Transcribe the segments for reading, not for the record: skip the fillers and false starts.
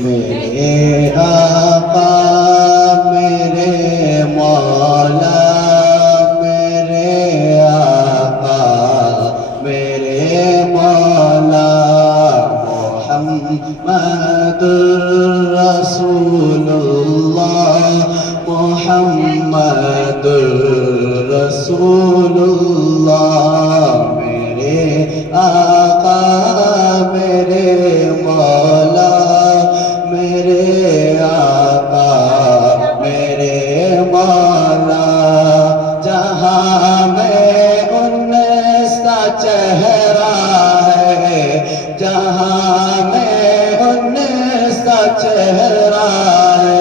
میرے آقا میرے مولا میرے آقا میرے مولا محمد رسول اللہ محمد رسول اللہ میرے آقا میرے مولا میرے آقا میرے مولا جہاں میں انیس کا چہرہ ہے جہاں میں انیس کا چہرہ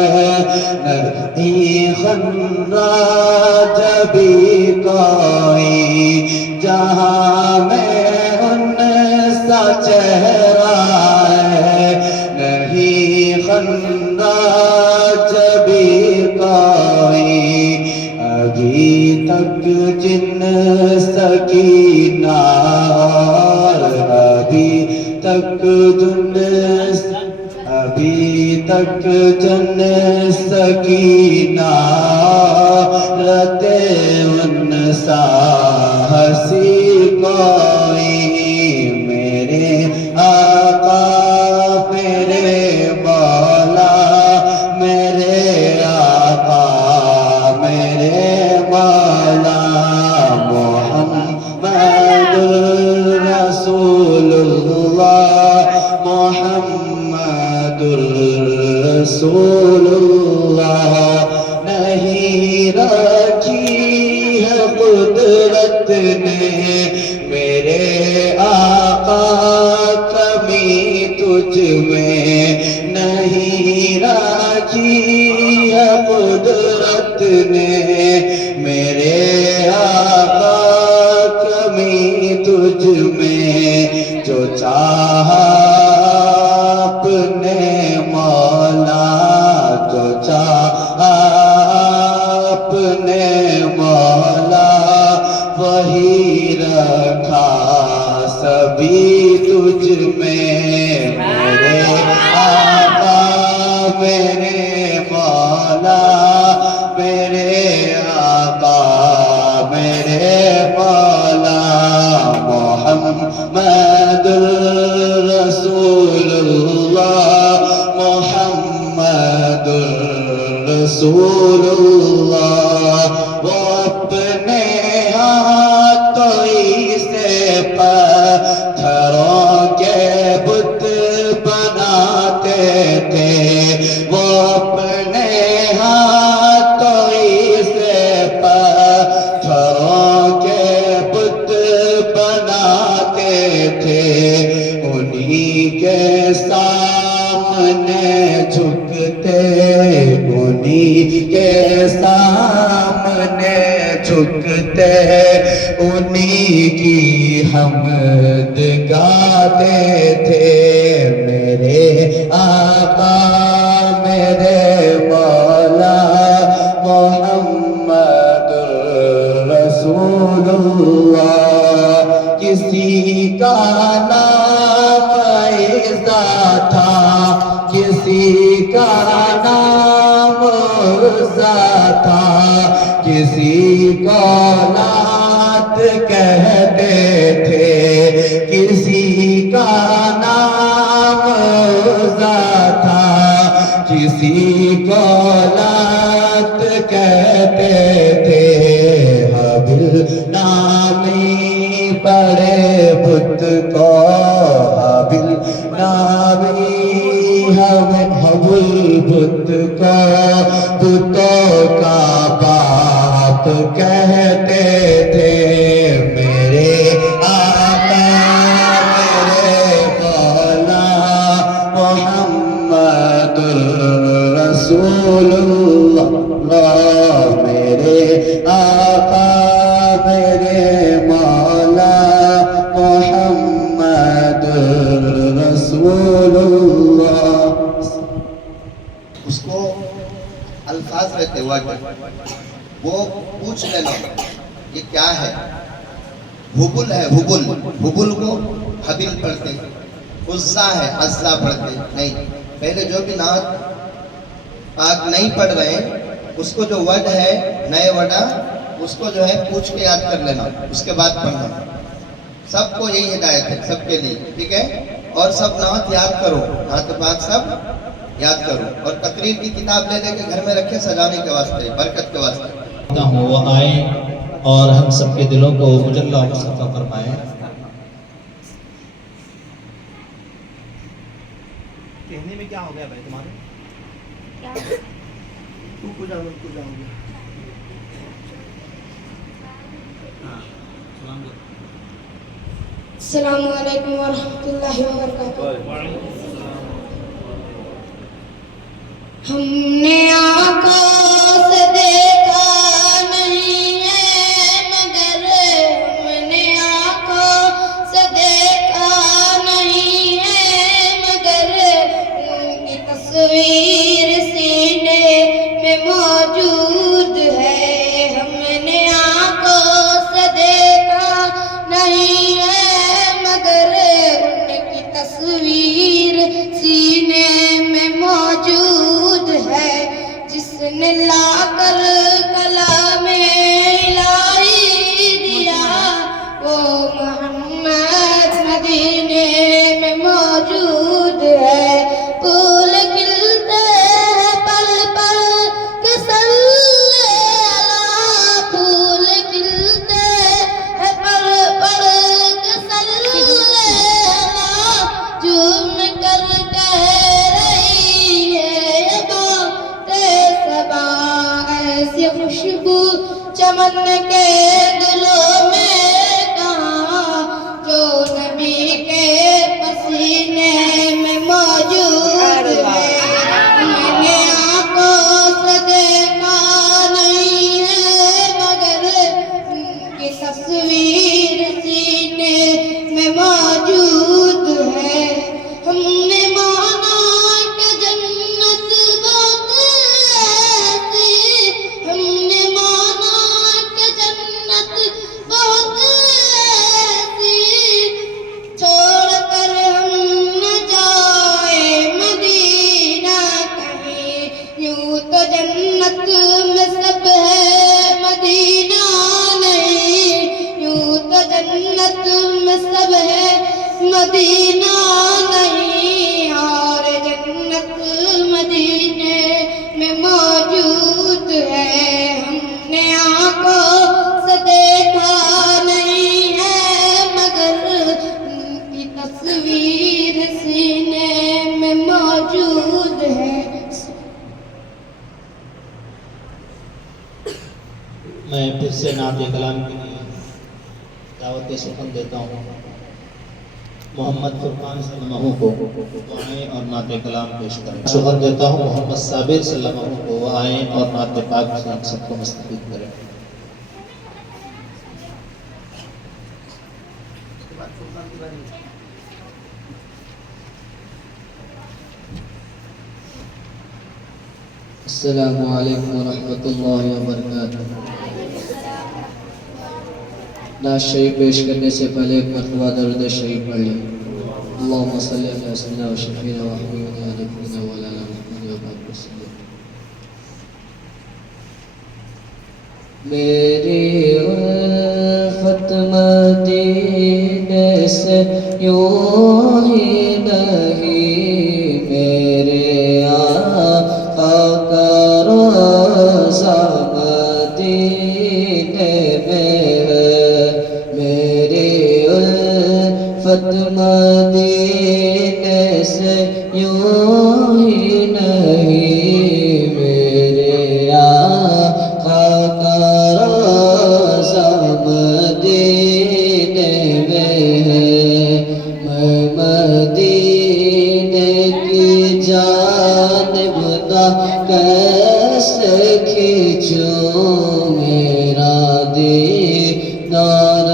ہے نہیں خنرا جبھی کوئی جہاں میں انیس کا چہرہ ہے نہیں خندا جبھی کوئی ابھی تک جن سکینہ ابھی تک جن سکینہ رتے ان سا ہنسی کوئی میرے آقا میرے مولا میرے آقا میرے مولا محمد رسول اللہ محمد رسول اللہ نہیں رکھی ہے قدرت نے میرے آقا کمی تجھ میں نہیں رکھی ہے قدرت نے میرے آقا کمی تجھ میں جو چاہا اپنے مولا جو چاہا اپنے مولا وہی رکھا سبھی تجھ میں میرے آقا میرے مولا میرے آقا میرے مولا محمد رسول اللہ محمد رسول اللہ وہ اپنے ہاتھوں سے پتھروں کے بت بناتے تھے وہ اپنے ہاتھوں سے پتھروں کے بت بناتے تھے انہی کے سامنے جھکتے انہی کے سامنے جھکتے انہی کی حمد گاتے تھے میرے آقا میرے مولا محمد رسول اللہ کسی کا نام عیسیٰ تھا کسی کا نام عیسیٰ تھا کسی کو نعت کہتے تھے کسی کا نام عیسیٰ تھا کسی کو نعت کہتے تھے حبل نامی بڑے بت کو حبل نامی حبل بت کو بتوں کا باپ کہتے تھے میرے آقا میرے مولا محمد رسول اللہ میرے آقا میرے مولا محمد رسول اللہ اس کو الفاظ رہتے ہوا وہ پوچھنے لگا یہ کیا ہے حبل ہے، حبل، حبل کو حبل پڑھتے، عزا ہے عزا پڑھتے نہیں. پہلے جو بھی نعت پاک نہیں پڑھ رہے ہیں اس کو جو ورڈ ہے نئے وڈا اس کو جو ہے پوچھ کے یاد کر لینا، اس کے بعد پڑھنا. سب کو یہی ہدایت ہے، سب کے لیے، ٹھیک ہے. اور سب نعت یاد کرو، نعت پاک سب یاد کرو، اور تقریر کی کتاب لے لے کے گھر میں رکھے سجانے کے واسطے، برکت کے واسطے. وہ آئے اور ہم سب کے دلوں کو مجلہ مصطفیٰ فرمائے. کہنے میں کیا ہو گیا بھائی تمہارے؟ السلام علیکم ورحمۃ اللہ وبرکاتہ. ہم نے آنکھوں سے دیکھا نہیں ہے مگر ہم نے آنکھوں سے دیکھا نہیں ہے مگر ان کی تصویر سینے میں موجود ہے. ہم نے آنکھوں سے دیکھا نہیں ہے مگر ان کی تصویر سینے میں موجود ہے. جس نے لا کر کلام الہی دیا وہ محمد مدینے میں موجود ہے. پھول کھلتے ہیں پل پل کے صلی اللہ، پھول کھلتے ہیں پل پل کے صلی اللہ. جھوم کر کہہ رہی ہے یہ باتیں صبا، ایسی خوشبو چمن کے گلوں میں کہاں جو نبی کے پسینے میں موجود ہے. میں نے آنکھوں سے دیکھا نہیں ہے مگر ان کی تصویر سینے میں موجود ہے. ہم نے مانا کہ جنت بہت ایسی، ہم نے مانا کہ جنت بہت ایسی، چھوڑ کر ہم نہ جائے مدینہ کہیں. یوں تو جنت میں سب ہے مدینہ نہیں، یوں تو جنت میں سب ہے مدینہ نہیں. اور جنت مدینے میں موجود ہے. ہم نے آنکھوں سے دیکھا نہیں ہے مگر ان کی تصویر سینے میں موجود ہے. میں پھر سے نعت کلام کے لیے دعوت سخن دیتا ہوں محمد فرقان صلی اللہ علیہ وسلم کو آئیں اور نعت کلام پیش کریں. سخن دیتا ہوں محمد صابر صلی اللہ علیہ وسلم کو آئیں اور نعت پاک سے ہم سب کو مستفید کریں. السلام علیکم ورحمۃ اللہ وبرکاتہ. نعت شریف پیش کرنے سے پہلے ایک مرتبہ درود شریف پڑھ لیں. اللہم صلی علی سیدنا و شفیعنا و حبیبنا و نبینا و مولانا محمد و بارک وسلم. میری الفت مدینے سے یوں ہی نہیں، میرے آقا کا روضہ مدینے میں ہے. میری الفت مدینے سے یوں ہی نہیں، میرے آقا کا روضہ مدینے میں ہے. میں مدینے کی جانب نہ کیسے کھینچوں، میرا دیدار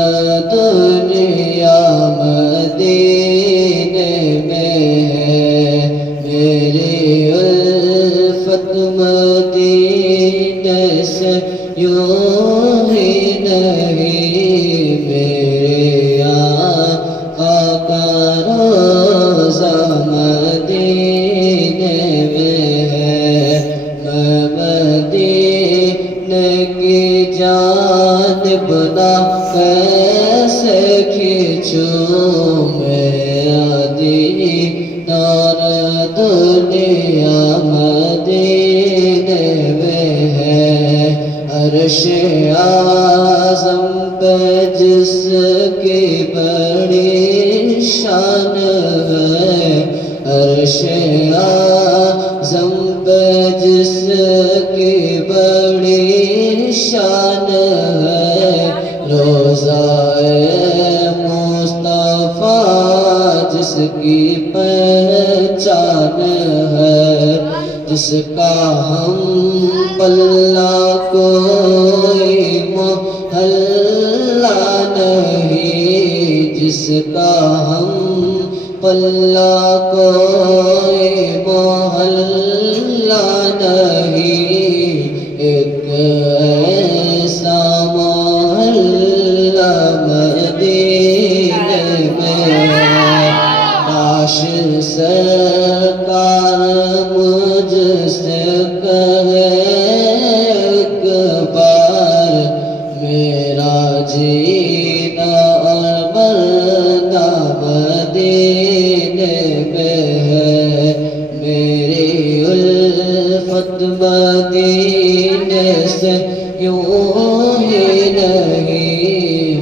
دنیا مدینے میں ہے. میری الفت مدینے سے یوں ہی نہیں، میرے چومے دیدار دنیا مدینے میں ہے عرش اعظم پہ جس کی بڑی شان ہے عرش اعظم پہ جس کی بڑی شان ہے روضہ مصطفیٰ جس کی پہچان ہے جس کا ہم پلہ کوئی محلہ نہیں جس کا ہم پلہ کوئی محلہ نہیں ایک ایسا محلہ مدینے میں کاش سرکار مجھ سے کہے ایک بار میرا جینا اور مرنا مدینے میں ہے میری الفت مدینے سے یوں ہی نہیں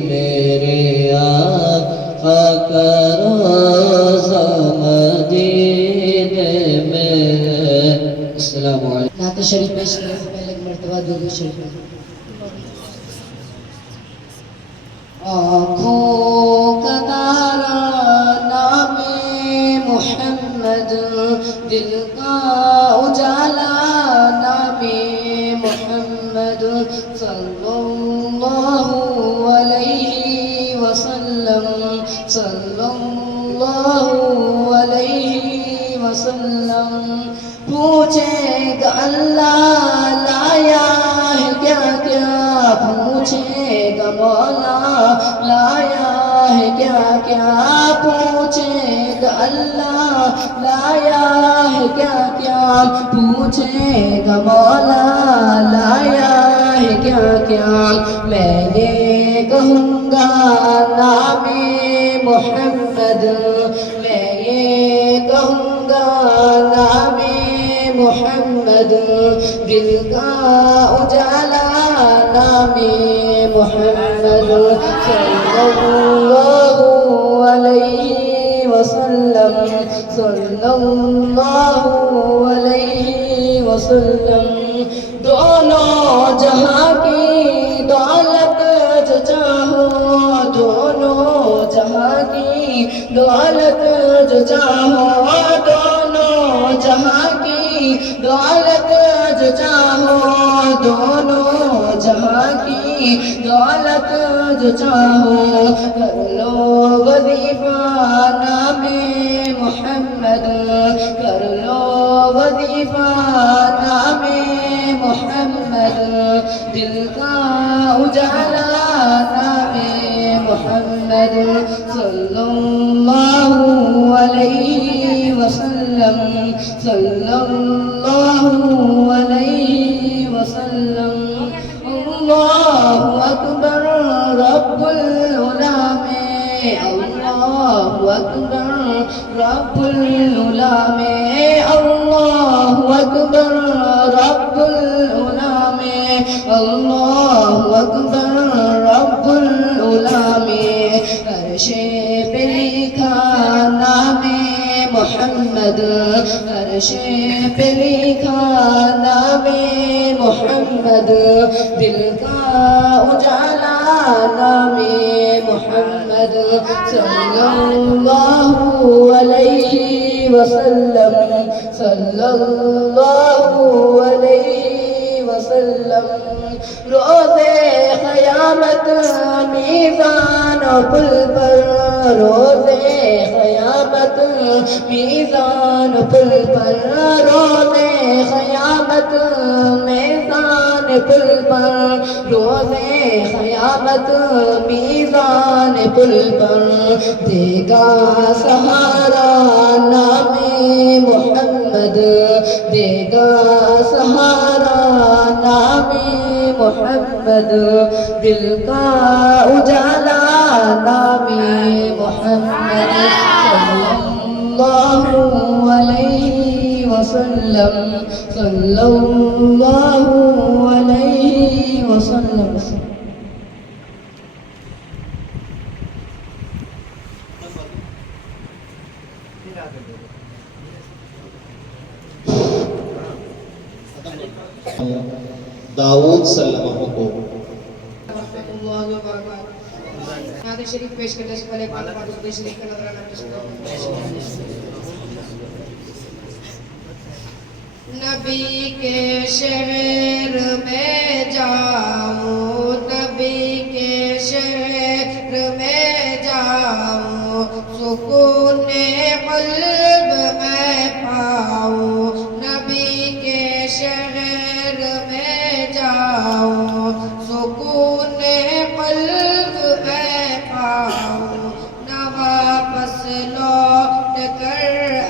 میرے آقا کا روضہ مدینے میں ہے السلام علیکم نعت شریف پیش کرنے سے پہلے ایک مرتبہ درود شریف پڑھیں۔ آنکھوں کا تارا نام محمد دل کا اجالا نام محمد صلی اللہ علیہ وسلم صلی اللہ علیہ وسلم پوچھے گا اللہ لایا ہے کیا کیا پوچھے گا مولا لایا ہے کیا کیا پوچھے گا اللہ لایا ہے کیا کیا پوچھے گا مولا لایا ہے کیا کیا میں یہ کہوں گا نام محمد میں یہ کہوں گا نام محمد دل کا اجالا نام محمد صلی اللہ علیہ وسلم صلی اللہ علیہ وسلم دونوں جہاں کی دولت جو چاہو دونوں جہاں کی دولت جو چاہو دونوں جہاں کی دولت جو چاہو دونوں جہاں کی دولت جو چاہو کر لو وظیفہ نام محمد کر لو وظیفہ نام محمد دل کا اجالا نام محمد صلی اللہ علیہ وسلم صلی اللہ علیہ وسلم اللہ اکبر رب العلا میں اللہ اکبر رب العلا میں اللہ اکبر رب العلا میں اللہ اکبر رب العلا میں عرش پہ لکھا نام محمد عرش پہ لکھا نام محمد دل کا اجالا نام محمد صلی اللہ علیہ وسلم صلی اللہ علیہ وسلم روز قیامت میزان پل پر روز قیامت میزان پل پر روز قیامت میزان پل پر روز قیامت میزان پل پر دے گا سہارا نام محمد دے گا سہارا نام محمد دل کا اجالا نام وسلم صلی اللہ علیہ وسلم. داؤد صلی اللہ علیہ کو اللہ وبرکاتہ. نعت شریف پیش کرنے سے پہلے پاک درود شریف کا نذرانہ پیش کریں. نبی کے شہر میں جاؤں, نبی کے شہر میں جاؤں, سکون قلب میں پاؤں. نبی کے شہر میں جاؤں, سکون قلب میں پاؤں. نہ واپس لوٹ کر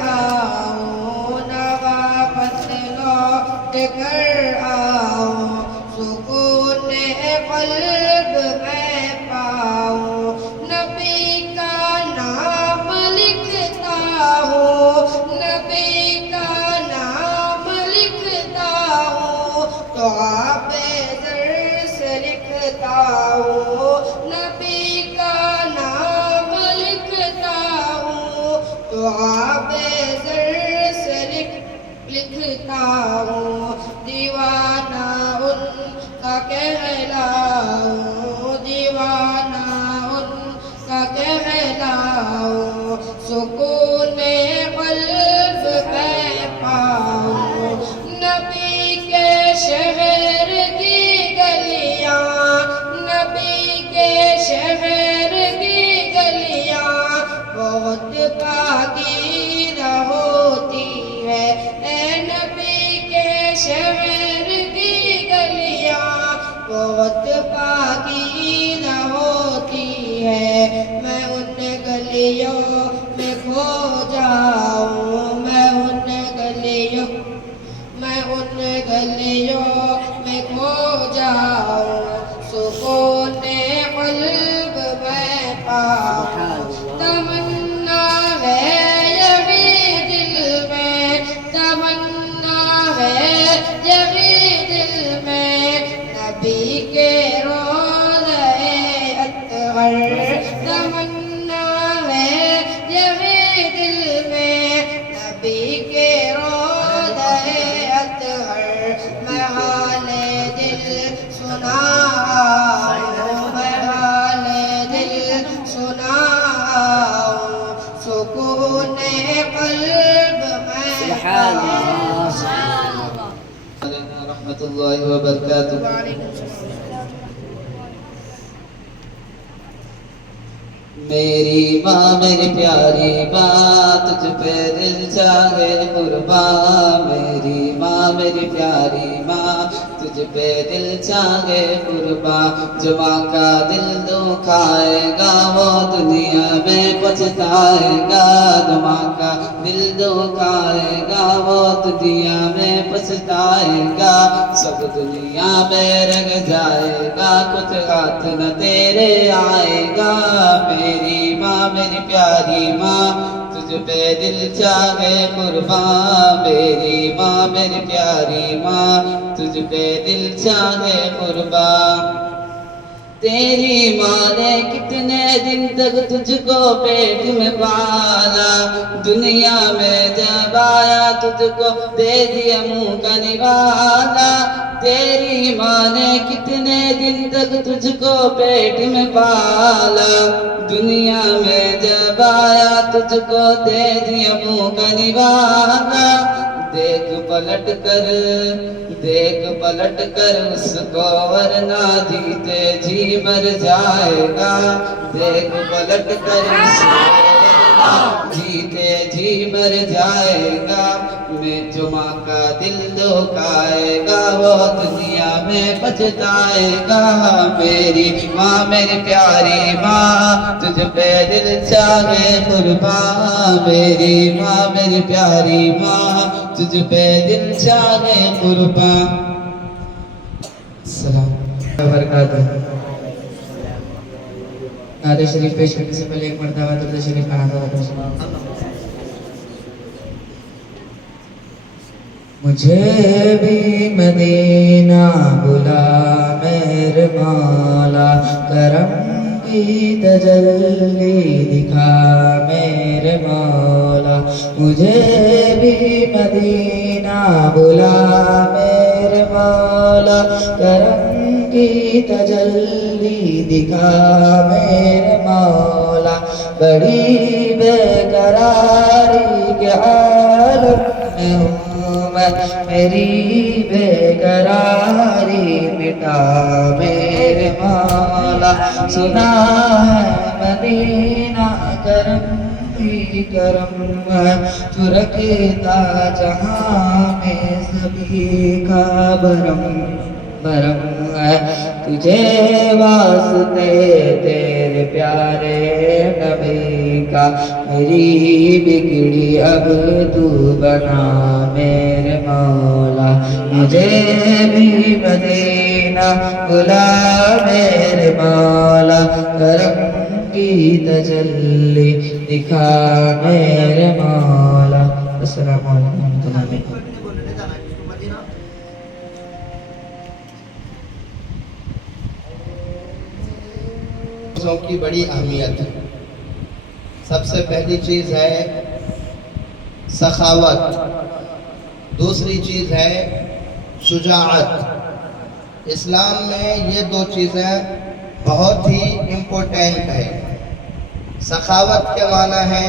آؤں, نہ واپس لوٹ کر آؤں, سکون قلب میں پاؤں. نبی کا نام لکھتا ہوں, نبی کا نام لکھتا ہوں, تو آب زر سے لکھتا ہوں. نبی کا نام لکھتا ہوں, تو آب زر سے لکھتا ہوں. دیوانہ ان کا کہلاؤں, دیوانہ ان کا کہلاؤں, سکون قلب میں پاؤں. نبی کے شہر کی گلیاں, نبی کے شہر کی گلیاں بہت پاکیزہ ہوتی ہے. اے نبی کے شہر کی گلیاں بہت پاکیزہ ہوتی ہے. میں ان گلیوں میں کھو جاؤں, میں ان گلیوں, میں ان گلیوں میں کھو جاؤں, سکون قلب میں پاؤں. تمنا ہے یہی دل میں, تمنا ہے یہی دل میں, نبی کے روضہ اطہر. تمنا ہے یہی دل میں, نبی کے روضہ اطہر. میں حال دل سناؤں, میں حال دل سناؤں, سکون قلب میں پاؤں. رحمۃ اللہ وبرکاتہ. میری ماں میری پیاری ماں, تجھ پہ دل چاہے قربان. میری ماں میری پیاری ماں, تجھ پہ دل چاہے قربان. جو ماں کا دل دکھائے گا وہ دنیا میں پچھتائے گا. جو ماں کا دل دکھائے گا وہ دنیا میں پچھتائے گا. سب دنیا میں رہ جائے گا, کچھ ہاتھ نہ تیرے آئے گا. میری ماں میری پیاری ماں, تجھ پہ دل چاہے قربان. میری ماں میری پیاری ماں, تجھ پہ دل چاہے قربان. تیری ماں نے کتنے دن تک تجھ کو پیٹ میں پالا. دنیا میں جب آیا تجھ کو دے دیا منہ کا نوالا. تیری ماں نے کتنے دن تک تجھ کو پیٹ میں پالا. دنیا میں جب آیا تجھ کو دے دیا منہ کا نوالا. دیکھ پلٹ کر, دیکھ پلٹ کر اس کو, ورنہ جیتے جی مر جائے گا. دیکھ پلٹ کر اس کو, جیتے جی مر جائے گا. میں جو ماں کا دل دکھائے گا وہ دنیا میں پچھتائے گا. میری ماں میری پیاری ماں, تجھ پہ دل چاہے قربان. میری ماں میری پیاری ماں, تجھ پہ دل چاہے قربان. السلام علیکم وبرکاتہ. نعت شریف پیش کرنے سے پہلے ایک مرتبہ درود شریف کا نعرہ. مجھے بھی مدینہ بلا میرے مولا، کرم کی تجلی دکھا میرے مولا، مجھے بھی مدینہ بلا میرے مولا، کرم کی تجلی دکھا میرے مولا، بڑی بے قراری کے عالم میں ہوں میں، میری بے قراری مٹا میرے مولا، سنا ہے مدینہ کرم ہی کرم ہے، جو رکھتا جہاں میں سبھی کا بھرم بھرم ہے، تجھے واسطے تیرے پیارے نبی کا، میری بگڑی اب تو بنا میرے مولا، مجھے بھی مدینہ بلا میرے مولا، کرم کی تجلی دکھا میرے مولا۔ السلام علیکم ورحمۃ اللہ وبرکاتہ۔ چیزوں کی بڑی اہمیت ہے۔ سب سے پہلی چیز ہے سخاوت، دوسری چیز ہے شجاعت۔ اسلام میں یہ دو چیزیں بہت ہی امپورٹنٹ ہے۔ سخاوت کے معنی ہے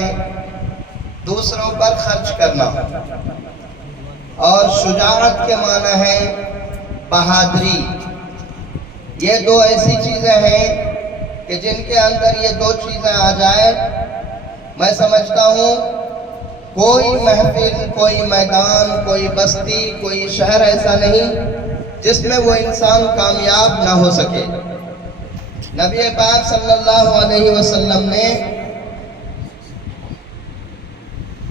دوسروں پر خرچ کرنا، اور شجاعت کے معنی ہے بہادری۔ یہ دو ایسی چیزیں ہیں کہ جن کے اندر یہ دو چیزیں آ جائیں، میں سمجھتا ہوں کوئی محفل، کوئی میدان، کوئی بستی، کوئی شہر ایسا نہیں جس میں وہ انسان کامیاب نہ ہو سکے۔ نبی پاک صلی اللہ علیہ وسلم نے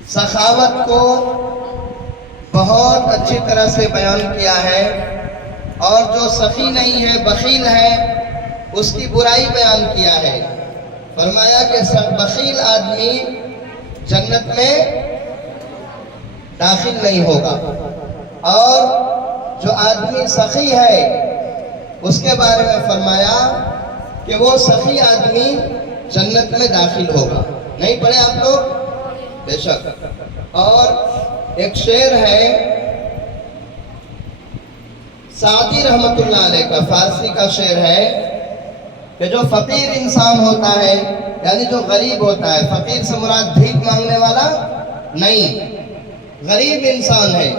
سخاوت کو بہت اچھی طرح سے بیان کیا ہے، اور جو سخی نہیں ہے، بخیل ہے، اس کی برائی بیان کیا ہے۔ فرمایا کہ بخیل آدمی جنت میں داخل نہیں ہوگا، اور جو آدمی سخی ہے اس کے بارے میں فرمایا کہ وہ سخی آدمی جنت میں داخل ہوگا۔ نہیں پڑھے آپ لوگ؟ بے شک۔ اور ایک شعر ہے سعدی رحمت اللہ علیہ کا، فارسی کا شعر ہے کہ جو فقیر انسان ہوتا ہے، یعنی جو غریب ہوتا ہے، فقیر سے مراد بھیک مانگنے والا نہیں، غریب انسان ہے،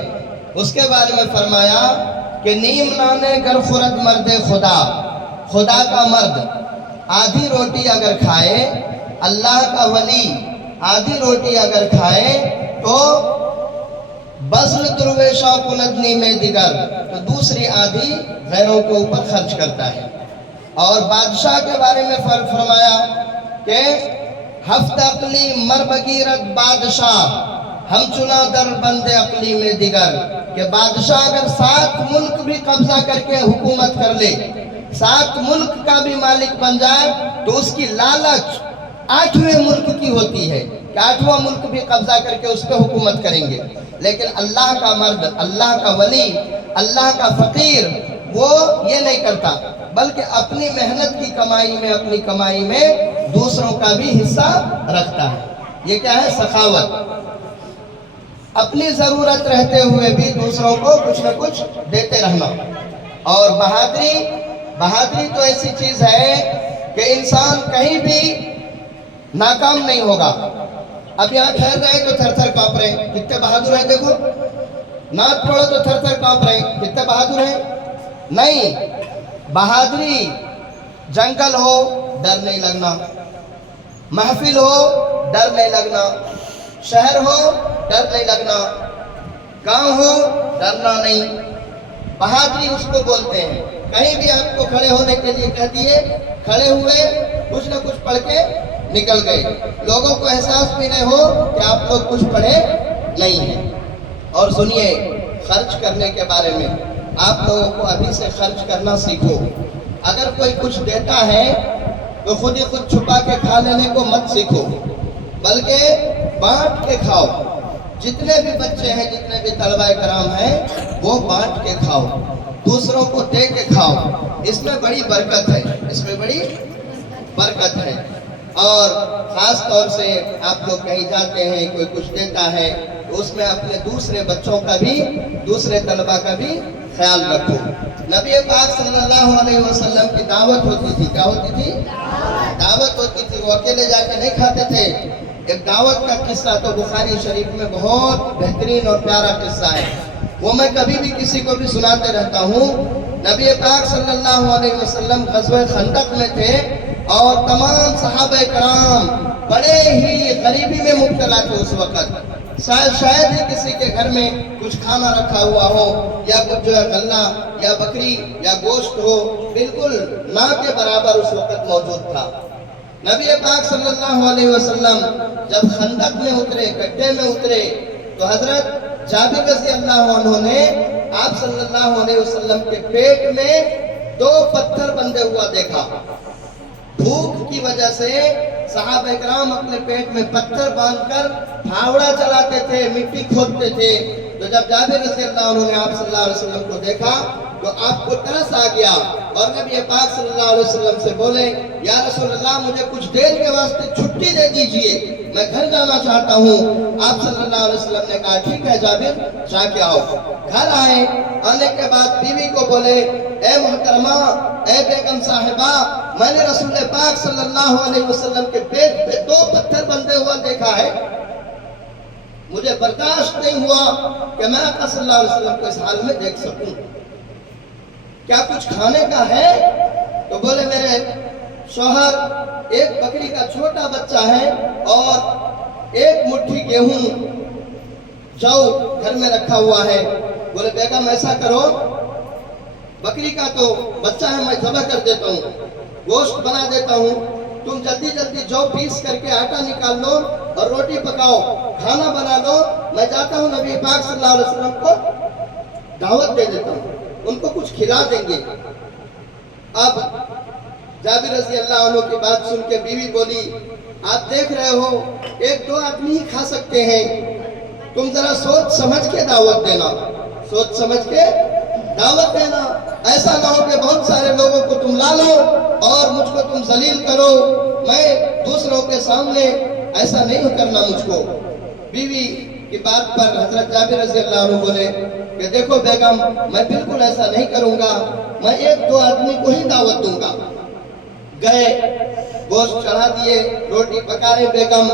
اس کے بارے میں فرمایا کہ نیم نانے گر خورد مرد خدا، خدا کا مرد آدھی روٹی اگر کھائے، اللہ کا ولی آدھی روٹی اگر کھائے تو بذل درویشہ کندنی میں دیگر، تو دوسری آدھی غیروں کے اوپر خرچ کرتا ہے۔ اور بادشاہ کے بارے میں فرمایا کہ ہفت عقلی مر بگیرت بادشاہ، ہم چنا در بند عقلی میں دیگر، کہ بادشاہ اگر 7 ملک بھی قبضہ کر کے حکومت کر لے، 7 ملک کا بھی مالک بن جائے، تو اس کی لالچ 8ویں ملک کی ہوتی ہے کہ 8واں ملک بھی قبضہ کر کے اس پہ حکومت کریں گے۔ لیکن اللہ کا مرد، اللہ کا ولی، اللہ کا فقیر وہ یہ نہیں کرتا، بلکہ اپنی محنت کی کمائی میں، اپنی کمائی میں دوسروں کا بھی حصہ رکھتا ہے۔ یہ کیا ہے؟ سخاوت۔ اپنی ضرورت رہتے ہوئے بھی دوسروں کو کچھ نہ کچھ دیتے رہنا۔ اور بہادری تو ایسی چیز ہے کہ انسان کہیں بھی ناکام نہیں ہوگا۔ اب یہاں ٹھہر رہے تو تھر تھر کانپ رہے ہیں، کتنے بہادر ہیں دیکھو۔ نعت پڑھو تو تھر تھر کانپ رہے ہیں، کتنے بہادر ہیں؟ نہیں، بہادری جنگل ہو ڈر نہیں لگنا، محفل ہو ڈر نہیں لگنا، شہر ہو ڈر نہیں لگنا، گاؤں ہو ڈرنا نہیں۔ بہادری اس کو بولتے ہیں۔ کہیں بھی آپ کو کھڑے ہونے کے لیے کہہ دیے، کھڑے ہوئے کچھ نہ کچھ پڑھ کے نکل گئے، لوگوں کو احساس بھی نہیں ہو کہ آپ لوگ کچھ پڑھے نہیں ہیں۔ اور سنیے، خرچ کرنے کے بارے میں آپ لوگوں کو ابھی سے خرچ کرنا سیکھو۔ اگر کوئی کچھ دیتا ہے تو خود ہی خود چھپا کے کھا لینے کو مت سیکھو، بلکہ بانٹ کے کھاؤ۔ जितने भी बच्चे हैं, जितने भी तलबा कराम हैं, वो बांट के खाओ, दूसरों को दे के खाओ। इसमें बड़ी बरकत है, इसमें बड़ी बरकत है। और ख़ास तौर से आप लोग कहीं जाते हैं, कोई कुछ देता है, तो उसमें अपने दूसरे बच्चों का भी, दूसरे तलबा का भी ख्याल रखो। नबी पाक सल्लल्लाहु अलैहि वसल्लम की दावत होती थी, क्या होती थी? दावत होती थी। वो अकेले जाके नहीं खाते थे। एक दावत का किस्सा तो बुखारी शरीफ में बहुत बेहतरीन और प्यारा किस्सा है, वो मैं कभी भी किसी को भी सुनाते रहता हूँ। नबी पाक सल्लल्लाहु अलैहि वसल्लम ग़ज़वा खंदक में थे और तमाम सहाबा कराम बड़े ही गरीबी में मुब्तला थे उस वक़्त। शायद ही किसी के घर में कुछ खाना रखा हुआ हो, या कुछ जो है गल्ला या बकरी या गोश्त हो, बिल्कुल ना के बराबर उस वक़्त मौजूद था। नबी पाक सल्लल्लाहु अलैहि वसल्लम जब खंदक में उतरे, गड्ढे में उतरे, तो हजरत जाबिर रज़ी अल्लाह अन्हु ने आप सल्लल्लाहु अलैहि वसल्लम के पेट में 2 पत्थर बंधे हुआ देखा। भूख की वजह से सहाबा इकराम अपने पेट में पत्थर बांधकर फावड़ा चलाते थे, मिट्टी खोदते थे। तो जब जाबिर रज़ी अल्लाह अन्हु ने आप सल्लल्लाहु अलैहि वसल्लम को देखा तो आपको तरस आ गया और नबी पाक सल्लल्लाहु अलैहि वसल्लम से बोले, या रसूल अल्लाह, मुझे कुछ देर के वास्ते छुट्टी दे दीजिए, मैं घर जाना चाहता हूँ। आप सल्लल्लाहु अलैहि वसल्लम ने कहा, ठीक है जाबिर, जाके आओ। घर आए, आने के बाद बीवी को बोले, ए मोहतरमा, ए बेगम साहिबा, मैंने रसूल पाक सल्लल्लाहु अलैहि वसल्लम के पेट पे 2 पत्थर बंधे हुआ देखा है, मुझे बर्दाश्त नहीं हुआ कि मैं आका सल्लल्लाहु अलैहि वसल्लम को इस हाल में देख सकूं, क्या कुछ खाने का है? तो बोले, मेरे शौहर, एक बकरी का छोटा बच्चा है और 1 मुट्ठी गेहूं जौ घर में रखा हुआ है। बोले, बेगम ऐसा करो, बकरी का तो बच्चा है, मैं ज़बह कर देता हूँ, गोश्त बना देता हूँ, तुम जल्दी जल्दी जौ पीस करके आटा निकाल लो और रोटी पकाओ, खाना बना लो, मैं जाता हूँ नबी पाक सल्लल्लाहु अलैहि वसल्लम को दावत दे देता हूँ, उनको कुछ खिला देंगे। अब जाबिर रज़ी अल्लाह अन्हु की बात सुन के बीवी बोली, आप देख रहे हो 1-2 आदमी ही खा सकते हैं, तुम जरा सोच समझ के दावत देना, सोच समझ के दावत देना। ऐसा ना हो कि बहुत सारे लोगों को तुम ला लो और मुझको तुम जलील करो, मैं दूसरों के सामने ऐसा नहीं करना मुझको। बीवी की बात पर हजरत जाबिर रज़ी अल्लाह अन्हु बोले कि देखो बेगम, मैं बिल्कुल ऐसा नहीं करूंगा, मैं 1-2 आदमी को ही दावत दूंगा। गए, गोश्त चढ़ा दिए, रोटी पका रहे बेगम,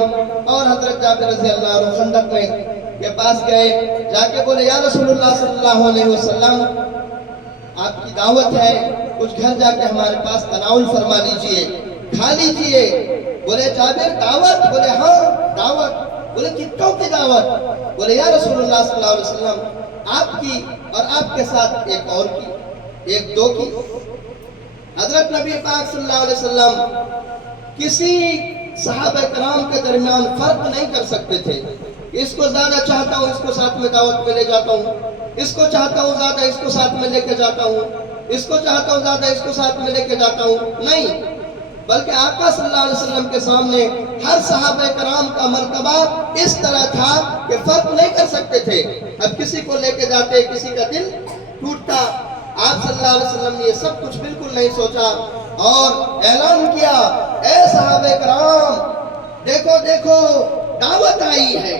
और हजरत जाबिर रज़ी अल्लाह अन्हु खंदक में के पास गए, जाके बोले, या रसूलुल्लाह सल्लल्लाहु अलैहि वसल्लम, आपकी दावत है, कुछ घर जाके हमारे पास तनाउल फरमा लीजिए, खा लीजिए। बोले, जाबिर दावत? बोले, हाँ दावत। बोले, कितनों की दावत? बोले, या रसूलुल्लाह सल्लल्लाहु अलैहि वसल्लम, आपकी और आपके साथ एक और की, 1-2 की। हजरत नबी पाक सल्लल्लाहु अलैहि वसल्लम किसी सहाबा कराम के दरमियान फर्क नहीं कर सकते थे। इसको ज्यादा चाहता हूँ, इसको साथ में दावत में ले जाता हूँ, इसको चाहता हूँ ज्यादा, इसको साथ में लेके जाता हूँ, इसको चाहता हूँ ज्यादा, इसको साथ में लेके जाता हूँ। नहीं, बल्कि आका सल्लल्लाहु अलैहि वसल्लम के सामने हर सहाबा कराम का मर्तबा इस तरह था कि फर्क नहीं कर सकते थे। अब किसी को लेके जाते, किसी का दिल टूटता। आप सल्लल्लाहु अलैहि वसल्लम ने ये सब कुछ बिल्कुल नहीं सोचा और ऐलान किया, ए सहाबा कराम, देखो देखो दावत आई है।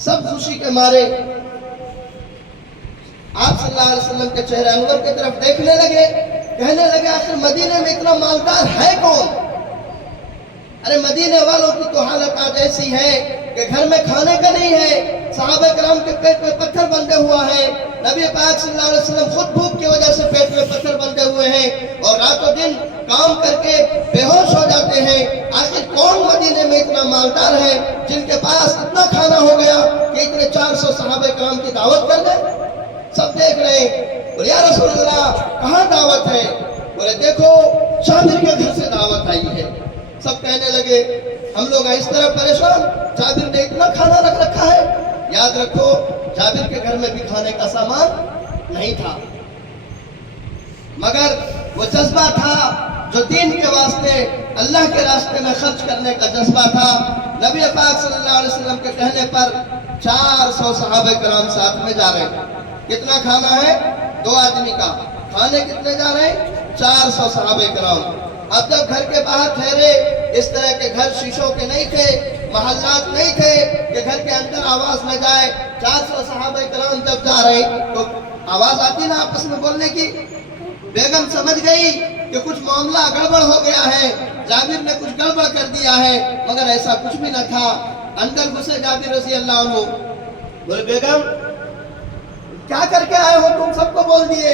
सब खुशी के मारे आप सल्लल्लाहु अलैहि वसल्लम के चेहरे अनवर की तरफ देखने लगे, कहने लगे, आखिर मदीने में इतना मालदार है कौन? अरे मदीने वालों की तो हालत आज ऐसी है कि घर में खाने का नहीं है, सहाबा कराम के पेट में पत्थर बंधे हुआ है, नबी पाक सल्लल्लाहु अलैहि वसल्लम खुद भूख की वजह से पेट में पत्थर बंधे हुए हैं और रातों दिन काम करके बेहोश हो जाते हैं। आखिर कौन मदीने में इतना मालदार है जिनके पास इतना खाना हो गया कि इतने 400 सहाबा कराम की दावत कर दे? सब देख रहे हैं। बोले, या रसूलल्लाह, कहाँ दावत है? बोले, देखो जाबिर के घर से दावत आई है। सब कहने लगे, हम लोग इस तरह परेशान, जाबिर ने इतना खाना रख रखा है। याद रखो, जाबिर के घर में भी खाने का सामान नहीं था, मगर वो जज्बा था जो दीन के वास्ते अल्लाह के रास्ते में खर्च करने का जज्बा था। नबी पाक सल्लल्लाहु अलैहि वसल्लम के कहने पर 400 सहाबा कराम साथ में जा रहे हैं। कितना खाना है? 2 आदमी का। खाने कितने जा रहे हैं? 400 सहाबा कराम। अब जब घर के बाहर ठहरे, इस तरह के घर शीशों के नहीं थे, महल्लात नहीं थे कि घर के अंदर आवाज न जाए। 400 सहाबा कराम जब जा रहे तो आवाज आती ना आपस में बोलने की। बेगम समझ गई कि कुछ मामला गड़बड़ हो गया है, जाबिर ने कुछ गड़बड़ कर दिया है, मगर ऐसा कुछ भी न था। अंदर घुसे जाबिर रज़ी अल्लाह अन्हु, बोले बेगम क्या करके आए हो तुम? सबको बोल दिए।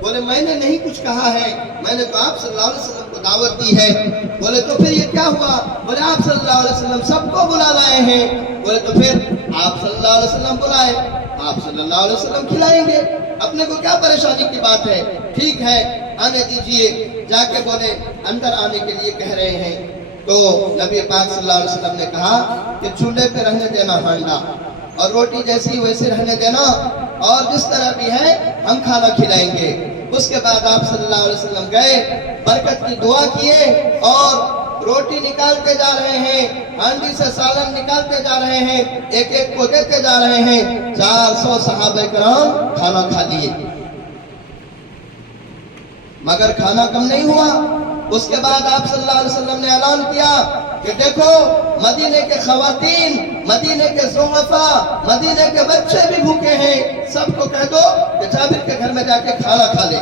बोले मैंने नहीं कुछ कहा है, मैंने तो आप सल्लल्लाहु अलैहि वसल्लम को दावत दी है। बोले तो फिर ये क्या हुआ? बोले आप सल्लल्लाहु अलैहि वसल्लम सबको बुला लाए हैं। बोले तो फिर आप सल्लल्लाहु अलैहि वसल्लम बुलाए, आप सल्लल्लाहु अलैहि वसल्लम खिलाएंगे, अपने को क्या परेशानी की बात है? ठीक है आने दीजिए। जाके बोले अंदर आने के लिए कह रहे हैं तो नबी पाक सल्लल्लाहु अलैहि वसल्लम ने कहा कि चूल्हे पे रहने देना हांडा, और रोटी जैसी वैसे रहने देना, और जिस तरह भी है हम खाना खिलाएंगे। उसके बाद आप सल्लल्लाहु अलैहि वसल्लम गए, बरकत की दुआ किए और रोटी निकालते जा रहे हैं, हांडी से सालन निकालते जा रहे हैं, एक एक को देते जा रहे हैं। 400 सहाबा कराम खाना खा लिए, मगर खाना कम नहीं हुआ। उसके बाद आप सल्लल्लाहु अलैहि वसल्लम ने ऐलान किया कि देखो मदीने के खवातीन, मदीने के ज़ुअफ़ा, मदीने के बच्चे भी भूखे हैं, सबको कह दो कि जाबिर के घर में जाके खाना खा ले।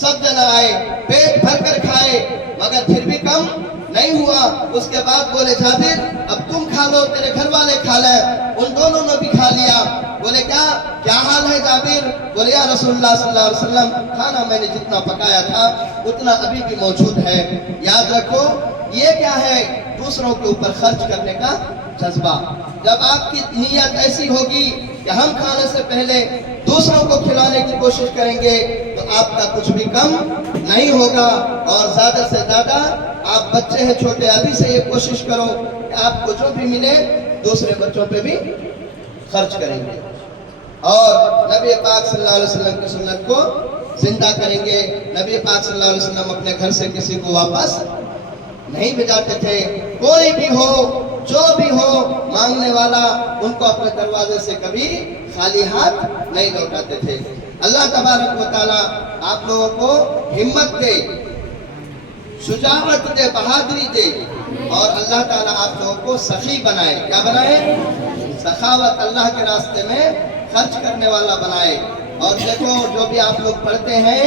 सब जना आए, पेट भर कर खाए, मगर फिर भी कम नहीं हुआ। उसके बाद बोले जाबिर अब तुम खा लो, तेरे घर वाले खा ले। उन दोनों ने भी खा लिया। बोले क्या हाल है जाबिर? बोले या रसूलुल्लाह सल्लल्लाहु अलैहि वसल्लम खाना मैंने जितना पकाया था उतना अभी भी मौजूद है। याद रखो ये क्या है? दूसरों के ऊपर खर्च करने का जज्बा। जब आपकी नीयत ऐसी होगी कि हम खाने से पहले दूसरों को खिलाने की कोशिश करेंगे तो आपका कुछ भी कम नहीं होगा। और ज्यादा से ज्यादा आप बच्चे हैं छोटे, अभी से ये कोशिश करो कि आपको जो भी मिले दूसरे बच्चों पे भी खर्च करेंगे और नबी पाक सल्लल्लाहु अलैहि वसल्लम की सुन्नत को जिंदा करेंगे। नबी पाक सल्लल्लाहु अलैहि वसल्लम अपने घर से किसी को वापस नहीं भेजाते थे। कोई भी हो, जो भी हो, मांगने वाला उनको अपने दरवाजे से कभी खाली हाथ नहीं लौटाते थे। अल्लाह तबारक व तआला आप लोगों को हिम्मत दे, शुजाअत दे, बहादुरी दे और अल्लाह ताला आप लोगों को सखी बनाए। क्या बनाए? सखावत, अल्लाह के रास्ते में खर्च करने वाला बनाए। और देखो जो भी आप लोग पढ़ते हैं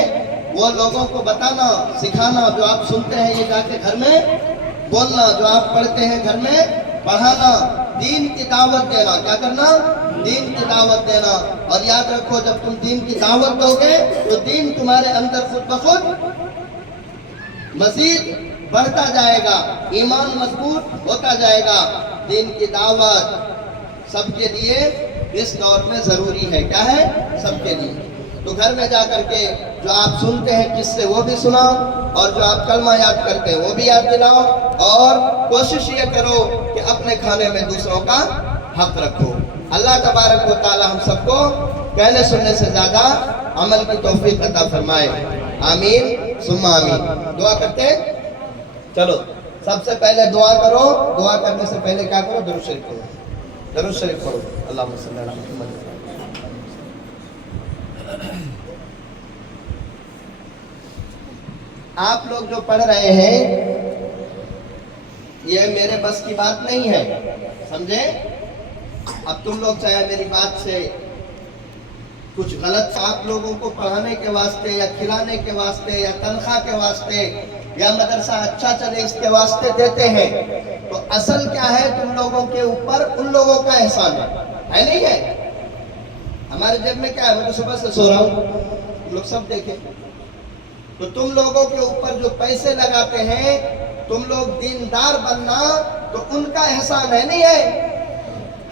वो लोगों को बताना, सिखाना। जो आप सुनते हैं ये जाके घर में बोलना, जो आप पढ़ते हैं घर में पढ़ाना, दीन की दावत देना। क्या करना? दीन की दावत देना। और याद रखो जब तुम दीन की दावत दोगे तो दीन तुम्हारे अंदर खुद ब खुद मजीद बढ़ता जाएगा, ईमान मजबूत होता जाएगा। दीन की दावत सबके लिए इस दौर में जरूरी है। क्या है? सबके लिए। तो घर में जा करके जो आप सुनते हैं किससे वो भी सुनाओ और जो आप कलमा याद करते हैं वो भी याद दिलाओ और कोशिश ये करो कि अपने खाने में दूसरों का हक रखो। अल्लाह तबारक व तआला हम सबको कहने सुनने से ज्यादा अमल की तौफीक अता फरमाए। आमीन सुम्मा आमीन। दुआ करते हैं। चलो सबसे पहले दुआ करो। दुआ करने से पहले क्या करो? दुरूद शरीफ पढ़ो। दुरूद शरीफ पढ़ो। अल्लाहुम्मा सल्ली अला मुहम्मद। आप लोग जो पढ़ रहे हैं ये मेरे बस की बात नहीं है, समझे? अब तुम लोग चाहे मेरी बात से कुछ गलत, आप लोगों को पढ़ाने के वास्ते या खिलाने के वास्ते या तनख्वाह के वास्ते या मदरसा अच्छा चले इसके वास्ते देते हैं, तो असल क्या है? तुम लोगों के ऊपर उन लोगों का एहसान है नहीं है? हमारे जेब में क्या है? मैं तो सुबह से सो रहा हूँ, लोग सब देखें। तो तुम लोगों के ऊपर जो पैसे लगाते हैं, तुम लोग दीनदार बनना, तो उनका एहसान है नहीं है?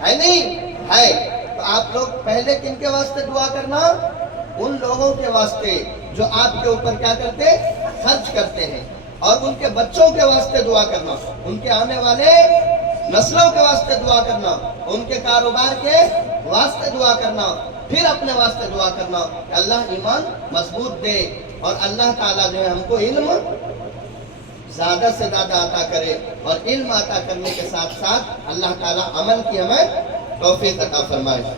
है नहीं है? तो आप लोग पहले किनके वास्ते दुआ करना? उन लोगों के वास्ते जो आपके ऊपर क्या करते? खर्च करते हैं। और उनके बच्चों के वास्ते दुआ करना, उनके आने वाले नस्लों के वास्ते दुआ करना, उनके कारोबार के वास्ते दुआ करना, फिर अपने वास्ते दुआ करना अल्लाह ईमान मजबूत दे और अल्लाह ताला जो है हमको इल्म ज़्यादा से ज़्यादा अता करे और इल्म अता करने के साथ साथ अल्लाह ताला अमल की हमें तौफीक अता फरमाए।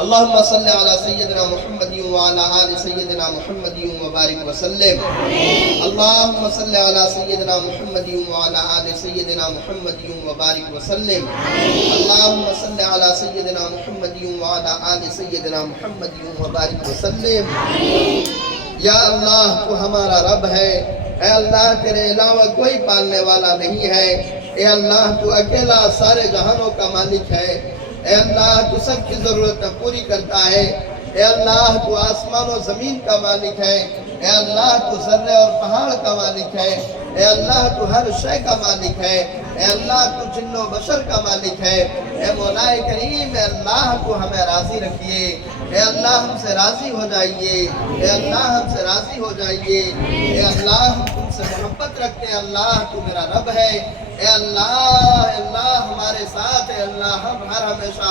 अल्लाहुम्मा सल्ली अला सय्यदिना मुहम्मदिन व अला आलि सय्यदिना मुहम्मदिन व बारिक व सल्लिम। अल्लाहुम्मा सल्ली अला सय्यदिना मुहम्मदिन व अला आलि सय्यदिना मुहम्मदिन व बारिक व सल्लिम। अल्लाहुम्मा सल्ली अला सय्यदिना मुहम्मदिन व अला आलि सय्यदिना मुहम्मदिन व बारिक व सल्लिम। या अल्लाह तू हमारा रब है, ए अल्लाह तेरे अलावा कोई पालने वाला नहीं है। ए अल्लाह तू अकेला सारे जहानों का मालिक है। ए अल्लाह तू सबकी ज़रूरतें पूरी करता है। ए अल्लाह तू आसमान और ज़मीन का मालिक है। ए अल्लाह तू ज़र्रे और पहाड़ का मालिक है। ए अल्लाह तू हर शय का मालिक है। ए अल्लाह तू जिन्नो बशर का मालिक है। ए मौलाए करीम, ए अल्लाह तू हमें राज़ी रखिए। ए अल्लाह हमसे राज़ी हो जाइए। ए अल्लाह हमसे राज़ी हो जाइए। ए अल्लाह हम तुमसे मोहब्बत रखते हैं। अल्लाह तू मेरा रब है। ए अल्लाह हमारे साथ है। अल्लाह हम हर हमेशा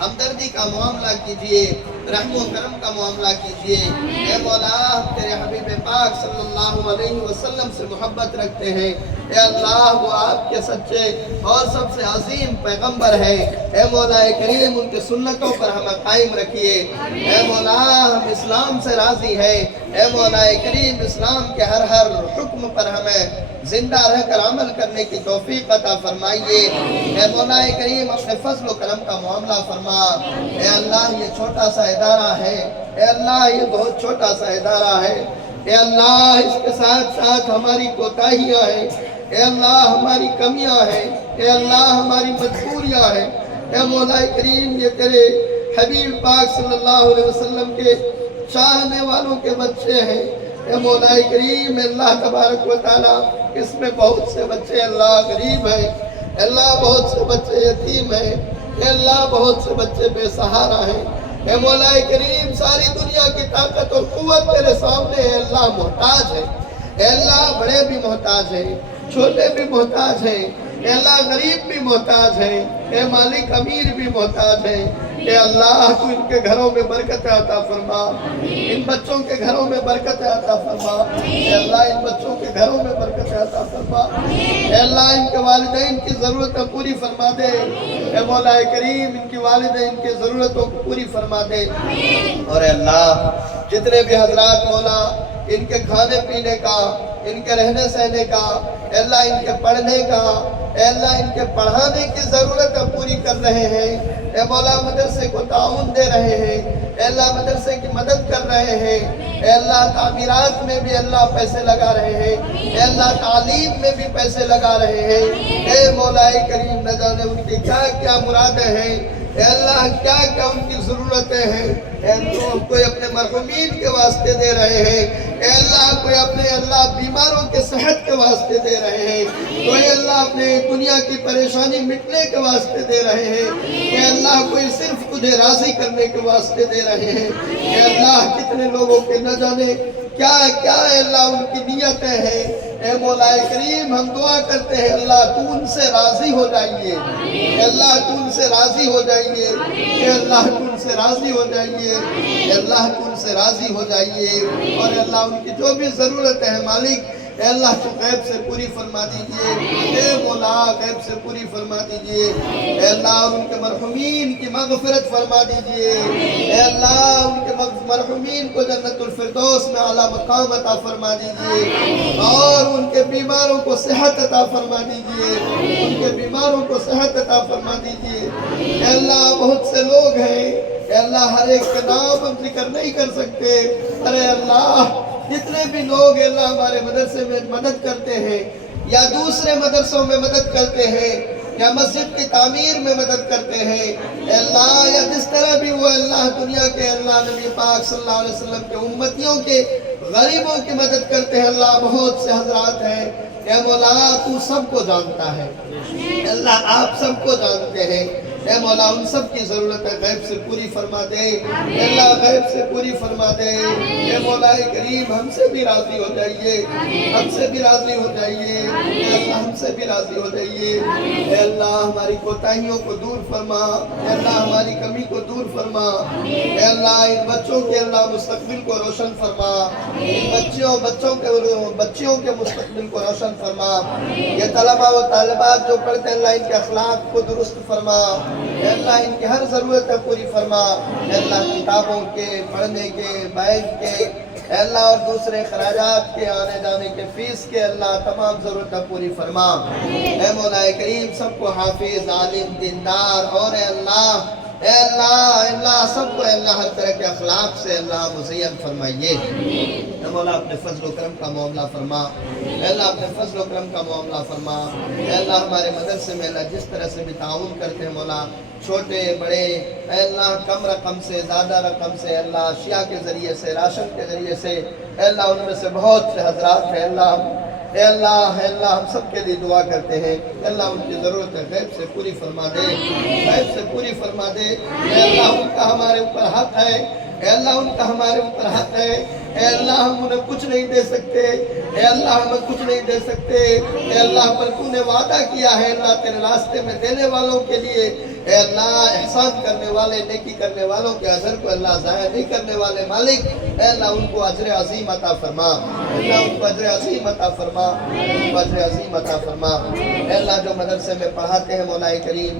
हमदर्दी का मामला कीजिए, रहमो करम का मामला कीजिए। ए मौला, हम तेरे हबीब पाक सल्लल्लाहु अलैहि वसल्लम से मोहब्बत रखते हैं। ए अल्लाह, वो आपके सच्चे और सबसे अजीम पैगंबर है। ए मौला करीम, उनके सुन्नतों पर हमें कायम रखिए। ए मौला, हम इस्लाम से राजी है। ए मौला करीम, इस्लाम के हर हर हुक्म पर हमें जिंदा रहकर अमल करने की तौफीक अता फरमाइए। ए मौला करीम, अपने फजल व करम का मामला फरमा। ए अल्लाह, ये छोटा सा इदारा है। ए अल्लाह, ये बहुत छोटा सा इदारा है। ए अल्लाह, इसके साथ साथ हमारी कोताहियाँ हैं। ए अल्लाह, हमारी कमियाँ हैं। ए अल्लाह, हमारी मजबूरियाँ हैं। ए मौला करीम, ये तेरे हबीब पाक सल्लल्लाहु अलैहि वसल्लम के चाहने वालों के बच्चे हैं। ए मौला करीम, अल्लाह तबारक व तआला, इसमें बहुत से बच्चे अल्लाह गरीब हैं। अल्लाह, बहुत से बच्चे यतीम हैं। अल्लाह, बहुत से बच्चे बेसहारा हैं। ए मौला करीम, सारी दुनिया की ताकत और कुव्वत तेरे सामने है। अल्लाह मोहताज है। अल्लाह, बड़े भी मोहताज है, छोटे भी मोहताज है। अल्लाह, गरीब भी मोहताज है। ए मालिक, अमीर भी मोहताज है। ए अल्लाह, तू इनके घरों में बरकत अता फरमा। इन बच्चों के घरों में बरकत अता फरमा। ए अल्लाह, इन बच्चों के घरों में बरकत अता फरमा। ए अल्लाह, इनके वालिदैन की ज़रूरतें पूरी फरमा दे। ए मौला करीम, इनकी वालिदैन की ज़रूरतों को पूरी फरमा दे। और अल्लाह, जितने भी हजरात मौला इनके खाने पीने का, इनके रहने सहने का, अल्लाह इनके पढ़ने का, अल्लाह इनके पढ़ाने की ज़रूरत पूरी कर रहे हैं। ए मौला, मदरसे को ताउन दे रहे हैं। अल्लाह, मदरसे की मदद कर रहे हैं। अल्लाह, तामीरात में भी अल्लाह पैसे लगा रहे हैं। अल्लाह, तालीम में भी पैसे लगा रहे हैं। ए मौला करीम, न जाने उनकी क्या क्या मुरादें हैं। अल्लाह, क्या क्या उनकी ज़रूरतें हैं। कोई अपने मरहुमीन के वास्ते दे रहे हैं। अल्लाह, कोई अपने अल्लाह बीमारों के सेहत के वास्ते दे रहे हैं। कोई अल्लाह अपने दुनिया की परेशानी मिटने के वास्ते दे रहे हैं। अल्लाह, कोई सिर्फ तुझे राज़ी करने के वास्ते दे रहे हैं। अल्लाह, कितने लोगों के न जाने क्या क्या अल्लाह उनकी नीयतें हैं। ए मौला करीम, हम दुआ करते हैं अल्लाह, तू उनसे राज़ी हो जाइए। अल्लाह, तू उनसे राज़ी हो जाइए। अल्लाह, तू उनसे राज़ी हो जाइए। अल्लाह, तू उनसे राज़ी हो जाइए। और अल्लाह, उनकी जो भी ज़रूरतें हैं मालिक, अल्लाह तू गैब से पूरी फरमा दीजिए। ए मौला, गैब से पूरी फरमा दीजिए। अल्लाह, उनके मरहुमीन की मग़फ़िरत फरमा दीजिए। अल्लाह, उनके मरहुमीन को जन्नतुल फिरदौस में आला मकाम अता फरमा दीजिए। और उनके बीमारों को सेहत अता फरमा दीजिए। उनके बीमारों को सेहत अता फरमा दीजिए। अल्लाह, बहुत से लोग हैं अल्लाह, हर एक का नाम हम जिक्र नहीं कर सकते। अरे अल्लाह, जितने भी लोग अल्लाह हमारे मदरसे में मदद करते हैं, या दूसरे मदरसों में मदद करते हैं, या मस्जिद की तामीर में मदद करते हैं अल्लाह, या जिस तरह भी वो अल्लाह दुनिया के अल्लाह नबी पाक सल्लल्लाहु अलैहि वसल्लम के उम्मतियों के गरीबों की मदद करते हैं। अल्लाह, बहुत से हजरात हैं। या मौला, तू सबको जानता है। अल्लाह, आप सबको जानते हैं। اے مولا ان سب کی ضرورت ہے غیب سے پوری فرما دے اے اللہ غیب سے پوری فرما دے اے مولا کریم ہم سے بھی راضی ہو جائیے ہم سے بھی راضی ہو جائیے اے اللہ ہم سے بھی راضی ہو جائیے اے اللہ ہماری کوتاہیوں کو دور فرما اے اللہ ہماری کمی کو دور فرما اے اللہ ان بچوں کے اللہ مستقبل کو روشن فرما ان بچیوں کے مستقبل کو روشن فرما یہ طلبہ و طالبات جو پڑھتے ہیں اللہ ان کے اخلاق کو درست فرما اے اللہ ان کی ہر ضرورت پوری فرما اے اللہ کتابوں کے پڑھنے کے بینک کے اے اللہ اور دوسرے خراجات کے آنے جانے کے فیس کے اللہ تمام ضرورتیں پوری فرما اے مولا کریم سب کو حافظ عالم دیندار اور اے اللہ سب کو اے اللہ ہر طرح کے اخلاق سے اللہ مزین فرمائیے اے مولا اپنے فضل و کرم کا معاملہ فرما اے اللہ اپنے فضل و کرم کا معاملہ فرما اے اللہ ہمارے مدرسے میں اللہ جس طرح سے بھی تعاون کرتے ہیں مولا چھوٹے بڑے اے اللہ کم رقم سے زیادہ رقم سے اللہ اشیاء کے ذریعے سے راشن کے ذریعے سے اے اللہ ان میں سے بہت سے حضرات ہیں اے اللہ ہم سب کے لیے دعا کرتے ہیں اے اللہ ان کی ضرورت ہے غیب سے پوری فرما دے غیب سے پوری فرما دے اے اللہ ان کا ہمارے اوپر حق ہے اے اللہ ان کا ہمارے اوپر حق ہے اے اللہ ہم انہیں کچھ نہیں دے سکتے اے اللہ ہمیں کچھ نہیں دے سکتے اے اللہ پر تو نے وعدہ کیا ہے اللہ تیرے راستے میں دینے والوں کے لیے اے اللہ احسان کرنے والے نیکی کرنے والوں کے اجر کو اللہ ضائع نہیں کرنے والے مالک اے اللہ ان کو اجر عظیم عطا فرما اے اللہ ان کو اجر عظیم عطا فرما ان کو اجر عظیم عطا فرما اے اللہ جو مدرسے میں پڑھاتے ہیں مولا کریم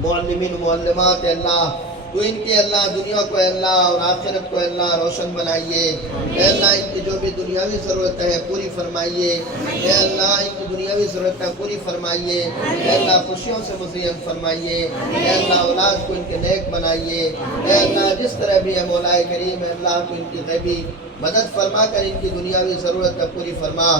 معلمین معلمات اے اللہ تو ان کی اللہ دنیا کو اے اللہ اور آخرت کو اے اللہ روشن بنائیے اے اللہ ان کی جو بھی دنیاوی ضرورتیں ہیں پوری فرمائیے اے اللہ ان کی دنیاوی ضرورتیں پوری فرمائیے اے اللہ خوشیوں سے مزین فرمائیے اے اللہ اولاد کو ان کے نیک بنائیے اے اللہ جس طرح بھی ہے مولا کریم اے اللہ کو ان کی غیبی مدد فرما کر ان کی دنیاوی ضرورت پوری فرما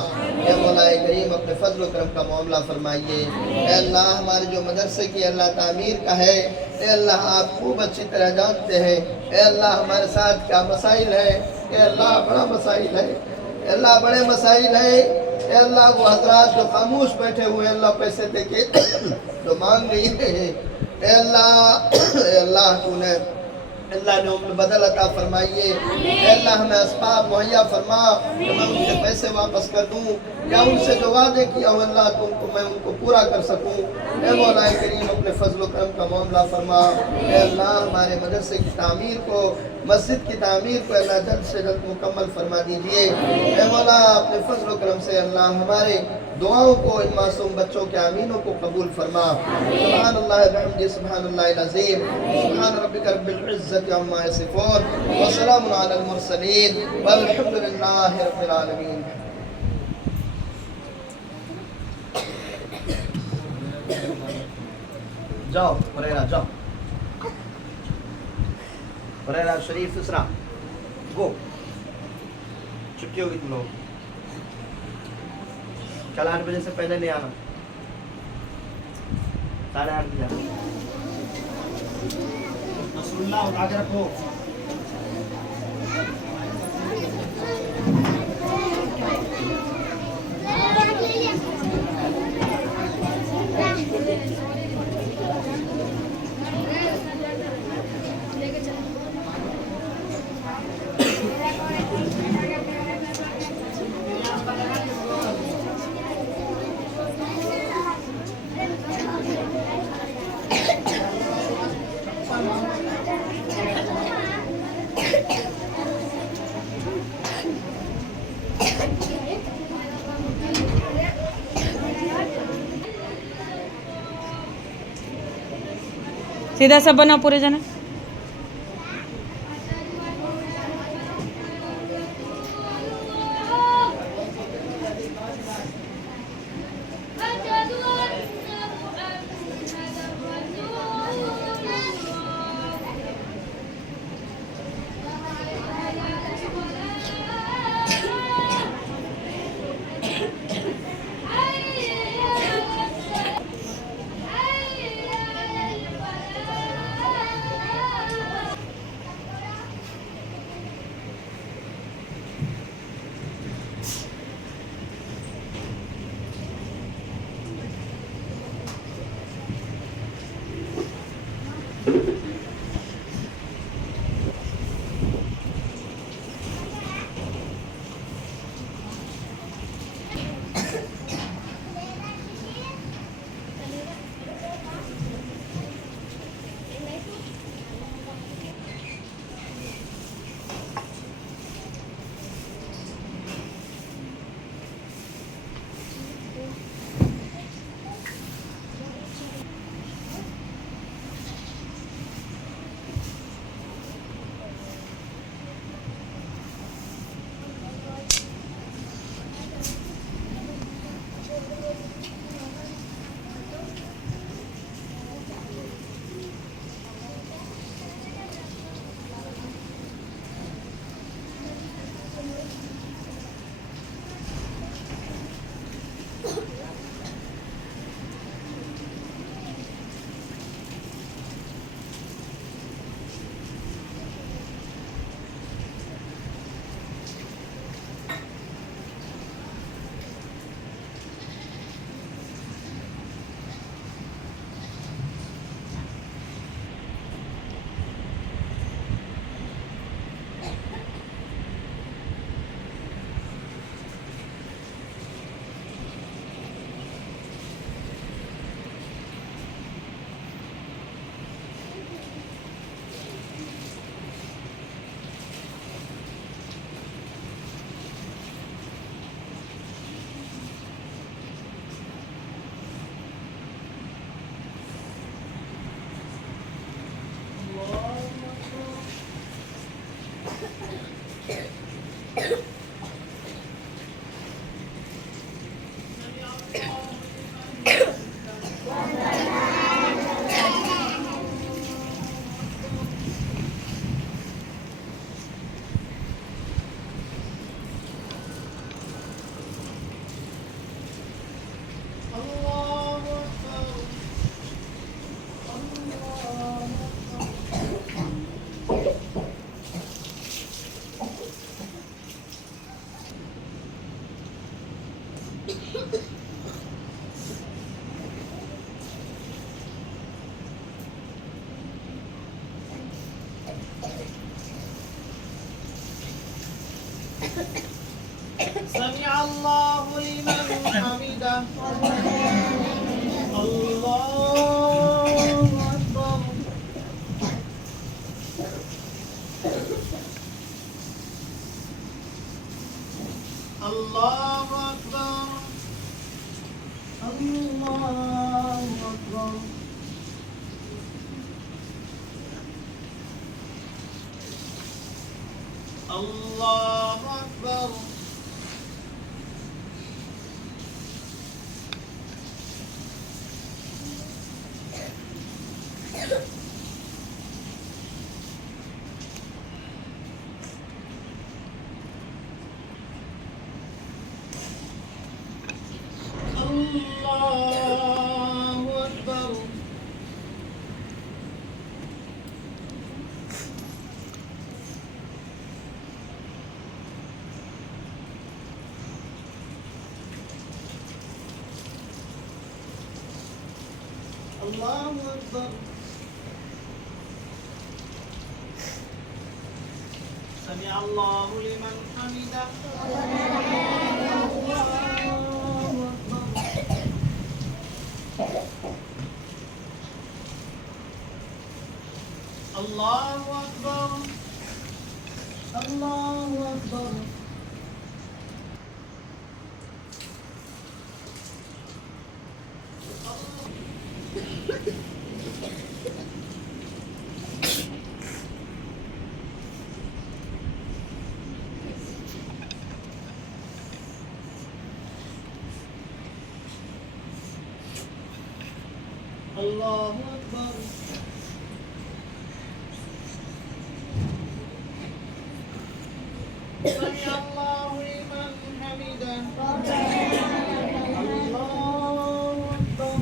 اے مولا کریم اپنے فضل و کرم کا معاملہ فرمائیے اے اللہ ہمارے جو مدرسے کی اللہ تعمیر کا ہے اے اللہ آپ خوب اچھی طرح جانتے ہیں اے اللہ ہمارے ساتھ کیا مسائل ہے اے اللہ بڑا مسائل ہے اے اللہ بڑے مسائل ہے اے اللہ وہ حضرات جو خاموش بیٹھے ہوئے ہیں اللہ پیسے دے کے جو مانگ نہیں رہے ہیں اے اللہ تو نے اللہ نے ان بدل عطا فرمائیے اے اللہ ہمیں اسباب مہیا فرما کہ میں ان کے پیسے واپس کر دوں یا ان سے جو وعدے کیا ہوں اللہ تو میں ان کو پورا کر سکوں اے مولا کریم اپنے فضل و کرم کا معاملہ فرما اے اللہ ہمارے مدرسے کی تعمیر کو مسجد کی تعمیر کو اللہ جلد سے جلد مکمل فرما دیجئے اے مولا اپنے فضل و کرم سے اللہ ہمارے دعاؤں کو ان معصوم بچوں کے آمینوں کو قبول فرما سبحان اللہ بحمدہ سبحان اللہ العظیم سبحان ربک رب العزت عما یصفون وسلام علی المرسلین والحمد للہ رب العالمین جاؤ پریرہ جاؤ پریرہ شریف اسرا گو چھٹی ہوگی تم لوگ کل 8 بجے سے پہلے نہیں آنا 8:30 بجے رسول اللہ اٹھا کے رکھو सीधा सब बना पूरे जना الله لمن حمده. الله أكبر. الله أكبر. الله أكبر. الله أكبر. الله أكبر. الله أكبر. سمع الله لمن حمده. الله أكبر. الله أكبر. الله أكبر. سمع الله لمن حمده. الله أكبر.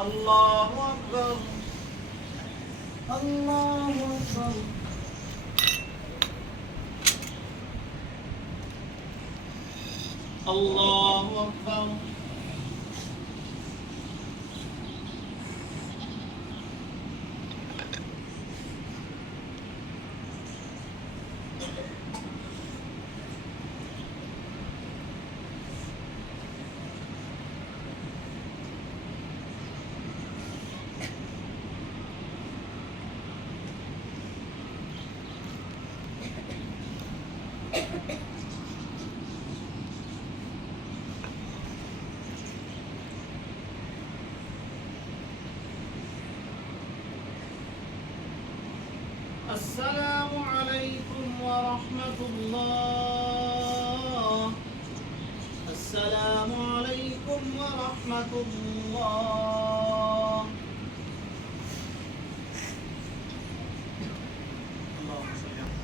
الله أكبر. الله أكبر. الله أكبر. السلام عليكم ورحمة الله. السلام عليكم ورحمة الله. اللهم صل على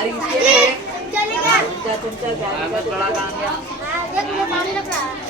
गाड़ी किसके लिए? चलेगा तुमचा गाड़ी का बड़ा काम है। देख लो पानी लग रहा है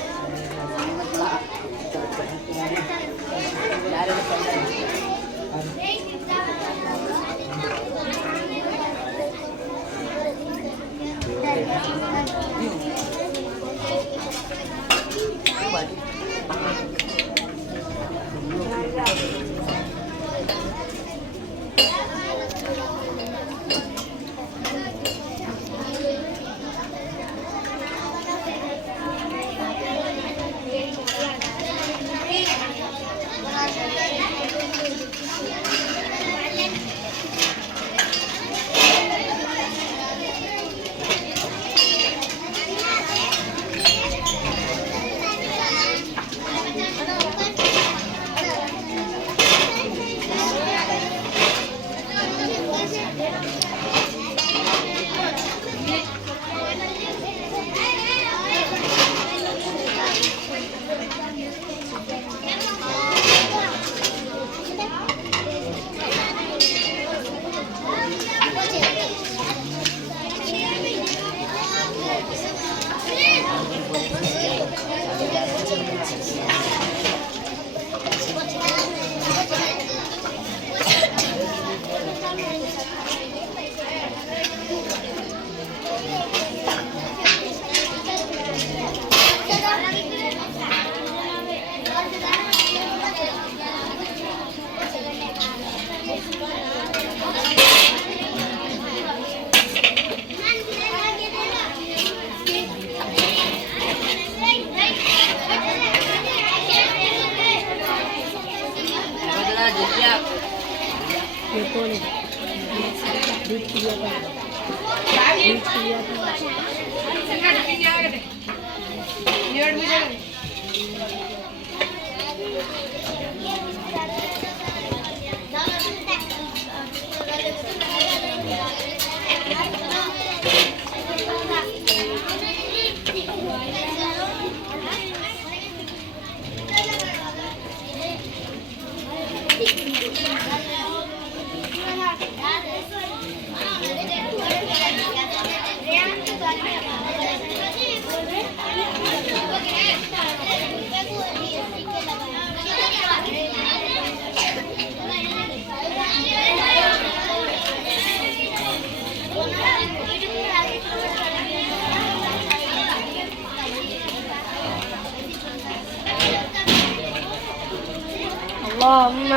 اللهم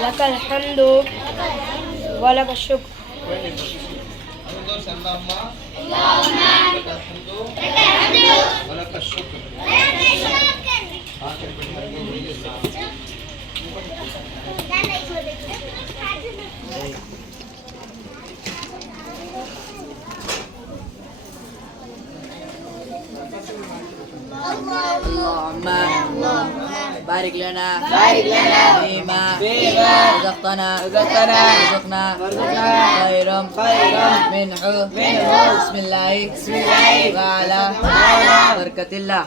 لك الحمد ولك الشكر اللهم بارك لنا فيما رزقنا خيرا منه بسم الله وعلى بركة الله.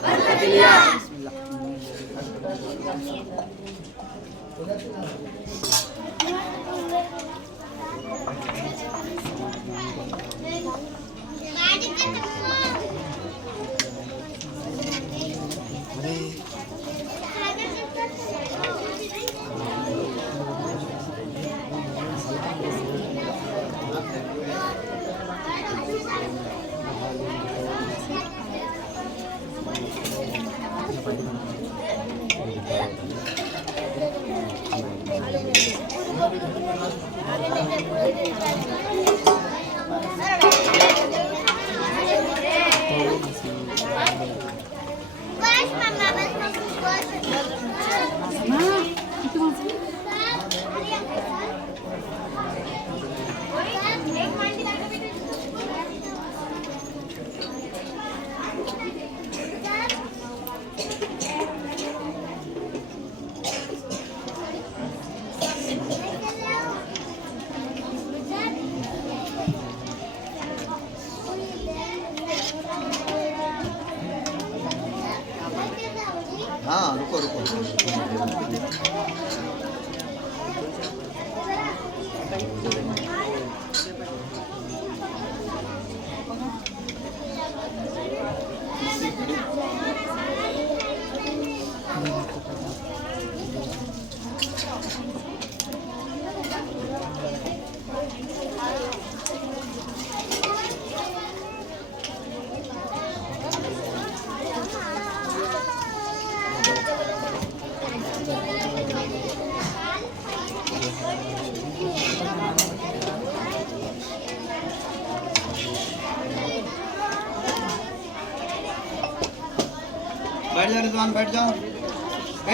बैठ जाओ रिजवान, बैठ जाओ।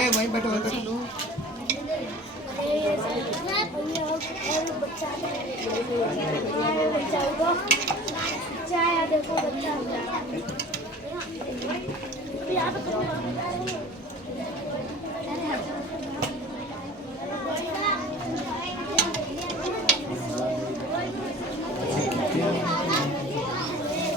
वहीं बैठो, वहीं बैठो। देखो बच्चा